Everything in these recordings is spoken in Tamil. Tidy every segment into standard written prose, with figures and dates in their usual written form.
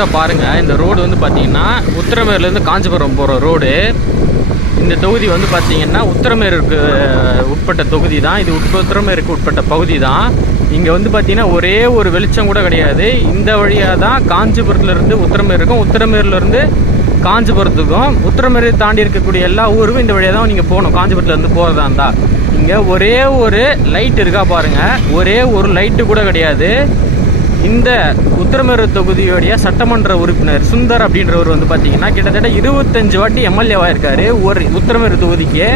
ரோட்டை பாருங்கள். இந்த ரோடு வந்து பார்த்தீங்கன்னா உத்திரமேர்லேருந்து காஞ்சிபுரம் போகிற ரோடு. இந்த தொகுதி வந்து பார்த்தீங்கன்னா உத்திரமேருக்கு உட்பட்ட தொகுதி தான். இது உத்திரமேருக்கு உட்பட்ட பகுதி தான். இங்கே வந்து பார்த்தீங்கன்னா ஒரே ஒரு வெளிச்சம் கூட கிடையாது. இந்த வழியாக தான் காஞ்சிபுரத்துலேருந்து உத்திரமேருக்கும், உத்திரமேர்லேருந்து காஞ்சிபுரத்துக்கும், உத்திரமேரை தாண்டி இருக்கக்கூடிய எல்லா ஊருக்கும் இந்த வழியாக தான் நீங்கள் போகணும். காஞ்சிபுரத்துலேருந்து போகிறதா இருந்தால் இங்கே ஒரே ஒரு லைட் இருக்கா பாருங்கள். ஒரே ஒரு லைட்டு கூட கிடையாது. இந்த உத்திரமேரு தொகுதியோடைய சட்டமன்ற உறுப்பினர் சுந்தர் அப்படின்றவர் வந்து பார்த்தீங்கன்னா கிட்டத்தட்ட 25 வாட்டி எம்எல்ஏவாக இருக்காரு. ஒரு உத்திரமேரு தொகுதிக்கு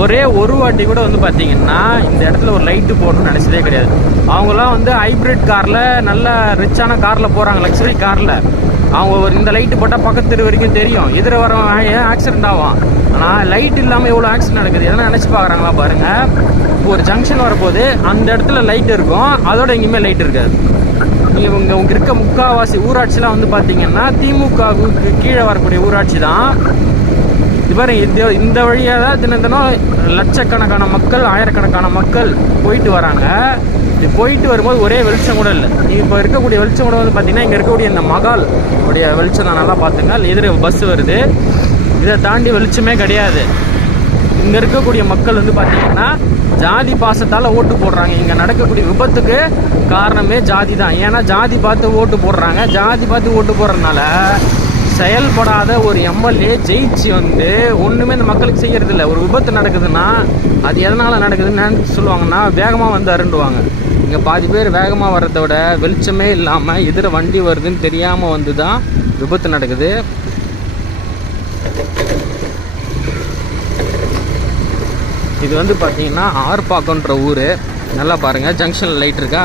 ஒரே ஒரு வாட்டி கூட வந்து பார்த்தீங்கன்னா இந்த இடத்துல ஒரு லைட்டு போடணும்னு நினச்சதே கிடையாது. அவங்களாம் வந்து ஹைப்ரிட் காரில், நல்ல ரிச்சான காரில் போகிறாங்க, லக்ஸரி காரில். அவங்க ஒரு இந்த லைட்டு போட்டால் பக்கத்து தெரு வரைக்கும் தெரியும், எதிர வர ஆக்சிடென்ட் ஆகும். ஆனால் லைட் இல்லாமல் எவ்வளோ ஆக்சிடென்ட் நடக்குது, எதனா நினச்சி பார்க்குறாங்களா பாருங்கள். ஒரு ஜங்ஷன் வரப்போது அந்த இடத்துல லைட் இருக்கும், அதோட எங்கேயுமே லைட் இருக்காது. நீங்கள் இங்கே இருக்க முக்கால்வாசி ஊராட்சிலாம் வந்து பார்த்தீங்கன்னா திமுகவுக்கு கீழே வரக்கூடிய ஊராட்சி தான். இவர் இந்த வழியாக தான் தினம் லட்சக்கணக்கான மக்கள், ஆயிரக்கணக்கான மக்கள் போயிட்டு வராங்க. இது போயிட்டு வரும்போது ஒரே வெளிச்சம் கூட இல்லை. இப்போ இருக்கக்கூடிய வெளிச்சம் கூட வந்து பார்த்தீங்கன்னா இங்கே இருக்கக்கூடிய இந்த மகால் உடைய வெளிச்சம் தான். நல்லா பார்த்துங்க, எதிர பஸ் வருது. இதை தாண்டி வெளிச்சமே கிடையாது. இங்கே இருக்கக்கூடிய மக்கள் வந்து பார்த்தீங்கன்னா ஜாதி பாசத்தால் ஓட்டு போடுறாங்க. இங்கே நடக்கக்கூடிய விபத்துக்கு காரணமே ஜாதி தான். ஏன்னா ஜாதி பார்த்து ஓட்டு போடுறாங்க. ஜாதி பார்த்து ஓட்டு போடுறதுனால செயல்படாத ஒரு எம்எல்ஏ ஜெயிச்சு வந்து ஒன்றுமே இந்த மக்களுக்கு செய்யறதில்ல. ஒரு விபத்து நடக்குதுன்னா அது எதனால் நடக்குதுன்னு சொல்லுவாங்கன்னா வேகமாக வந்து அருண்டுவாங்க. இங்கே பாதி பேர் வேகமாக வர்றதை விட வெளிச்சமே இல்லாமல் எதிர வண்டி வருதுன்னு தெரியாமல் வந்து தான் விபத்து நடக்குது. இது வந்து பார்த்தீங்கன்னா ஆர்ப்பாக்கன்ற ஊர். நல்லா பாருங்கள், ஜங்ஷனில் லைட் இருக்கா,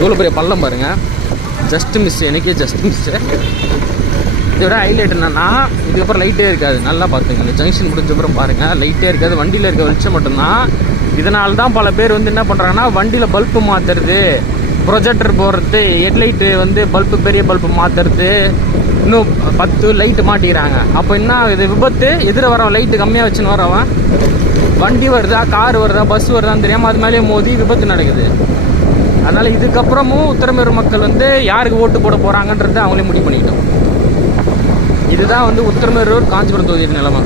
எவ்வளோ பெரிய பள்ளம் பாருங்கள். ஜஸ்ட் மிஸ், எனக்கே ஜஸ்ட் மிஸ்ஸு. இதோட ஹைலைட் என்னன்னா இதுக்கப்புறம் லைட்டே இருக்காது. நல்லா பார்த்துங்க, இந்த ஜங்ஷன் முடிஞ்சப்புறம் பாருங்கள் லைட்டே இருக்காது. வண்டியில் இருக்க வெளிச்சம் மட்டும்தான். இதனால தான் பல பேர் வந்து என்ன பண்ணுறாங்கன்னா வண்டியில் பல்பு மாற்றுறது, ப்ரொஜெக்டர் போடுறது, ஹெட்லைட்டு வந்து பல்பு, பெரிய பல்பு மாற்றுறது, இன்னும் 10 லைட்டு மாட்டிக்கிறாங்க. அப்போ என்ன இது விபத்து, எதிர வரவன் லைட்டு கம்மியாக வச்சுன்னு வரவன் வண்டி வருதா, கார் வருதா, பஸ் வருதான்னு தெரியாமல் அது மேலேயே மோதி விபத்து நடக்குது. அதனால் இதுக்கப்புறமும் உத்திரமேரு மக்கள் வந்து யாருக்கு ஓட்டு போட போகிறாங்கன்றதை அவங்களே முடிவு பண்ணிக்கிட்டோம். இதுதான் வந்து உத்திரமேரூர் காஞ்சிபுரம் தொகுதி நிலைமை.